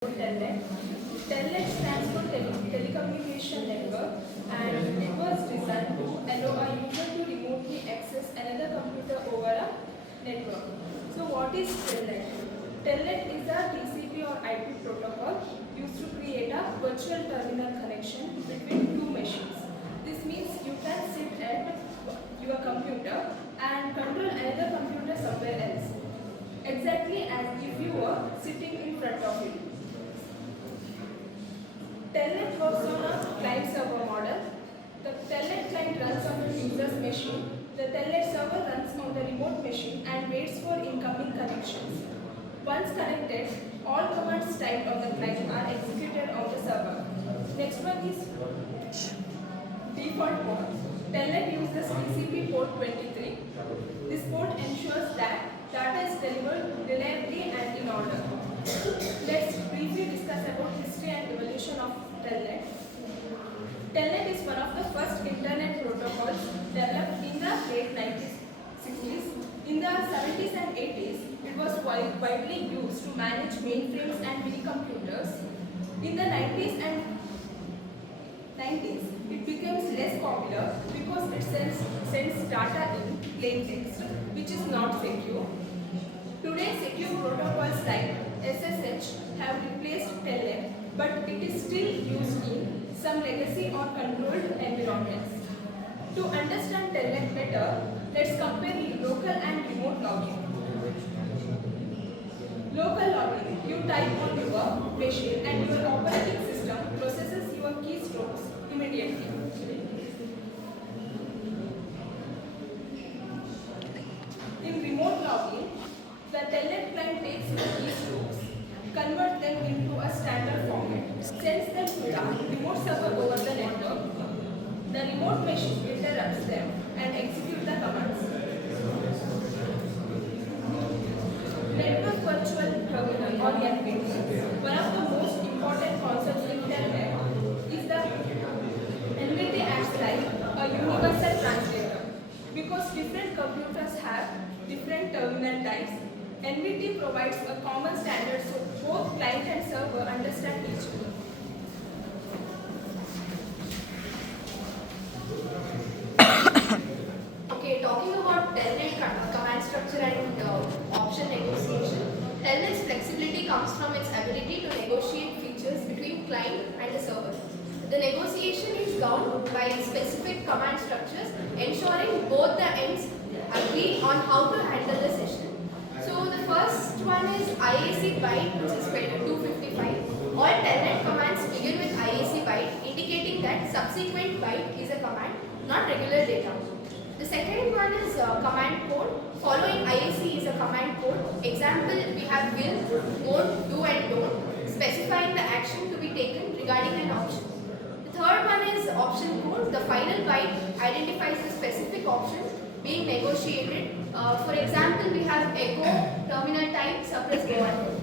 Telnet. Telnet stands for Telecommunication Network, and it was designed to allow a user to remotely access another computer over a network. So what is Telnet? Telnet is a TCP or IP protocol used to create a virtual terminal connection between two machines. This means you can sit at your computer and control another computer somewhere else, exactly as if you were sitting in front of it. Telnet works on a client-server model. The Telnet client runs on the user's machine. The Telnet server runs on the remote machine and waits for incoming connections. Once connected, all commands typed on the client are executed on the server. Next one is default port. Telnet uses TCP port 23. This port ensures that data is delivered reliably and in order. Let's briefly discuss about history and evolution of Telnet. Telnet is one of the first internet protocols developed in the late 1960s. In the 70s and 80s, it was widely used to manage mainframes and mini-computers. In the 90s, it becomes less popular because it sends data in plain text, which is not secure. Today, secure protocols like SSH have replaced Telnet, but it is still used in some legacy or controlled environments. To understand Telnet better, let's compare local and remote logging. Local logging, you type on your machine and your operating system processes your keystrokes immediately. In remote logging, the Telnet client takes the keystrokes, converts them into a standard format, sends them to the remote server over the network. The remote machine interrupts them and executes the commands. Network Virtual Terminal or NVT. One of the most important concepts in Telnet is the NVT acts like a universal translator. Because different computers have different terminal types, NVT provides a common standard so both client and server understand each other. Okay, talking about Telnet command structure and option negotiation, Telnet's flexibility comes from its ability to negotiate features between client and the server. The negotiation is governed by specific command structures, ensuring both the ends agree on how to handle the session. So the first one is IAC byte, which is 255. All Telnet commands begin with IAC byte, indicating that subsequent byte is a command, not regular data. The second one is command code. Following IAC is a command code. Example, we have will, won't, do and don't, specifying the action to be taken regarding an option. The third one is option code. The final byte identifies the specific option being negotiated. For example, we have echo, terminal type, suppress, go on.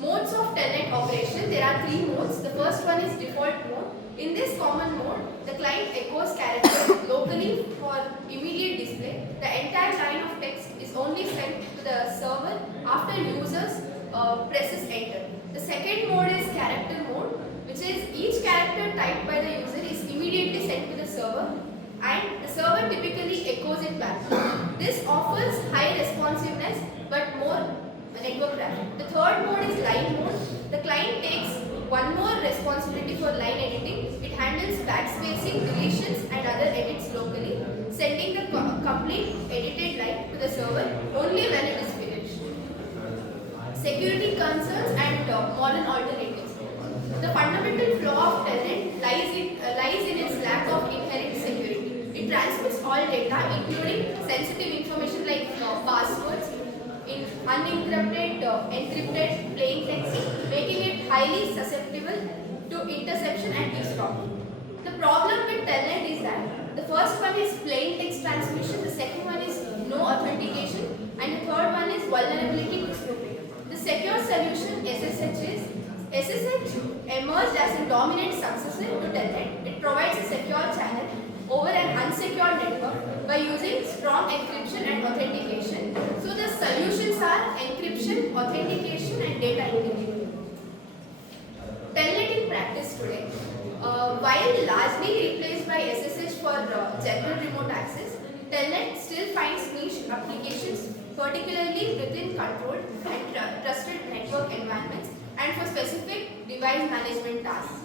Modes of Telnet operation. There are three modes. The first one is default mode. In this common mode, the client echoes characters locally for immediate display. The entire line of text is only sent to the server after users presses enter. The second mode is character mode, which is each character typed by the user is immediately sent to the server and the server typically echoes it back. This offers high responsiveness but more network traffic. The third mode is line mode. The client takes one more responsibility for line editing. It handles backspacing, deletions and other edits locally, sending the complete edited line to the server only when it is finished. Security concerns and modern alternatives. The fundamental flaw of Telnet lies in its lack of inherent security. It transmits all data, including sensitive information like passwords, in unencrypted, encrypted plain text, making it highly susceptible to interception and eavesdropping. The problem with Telnet is that the first one is plain text transmission, the second one is no authentication, and the third one is vulnerability to spoofing. The secure solution SSH emerged as a dominant successor to Telnet. It provides a secure channel over an unsecured network by using strong encryption and authentication. So the solutions are encryption, authentication and data integrity. Telnet in practice today, while largely replaced by SSH for general remote access, Telnet still finds niche applications, particularly within controlled and trusted network environments and for specific device management tasks.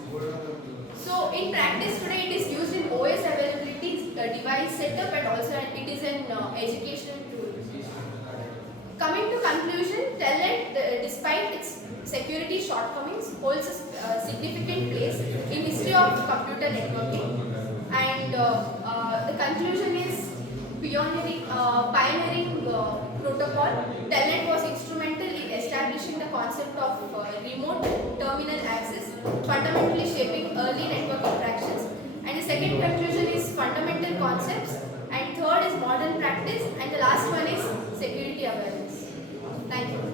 So in practice today, it is used in OS availability, device setup, and also it is an educational tool. Coming to conclusion, Telnet, despite its security shortcomings, holds a significant place in history of computer networking. And the conclusion is pioneering protocol. Telnet was instrumental in establishing the concept of remote terminal access, fundamentally shaping early network interactions. And the second conclusion is fundamental concepts, and third is modern practice, and the last one is security awareness. Thank you.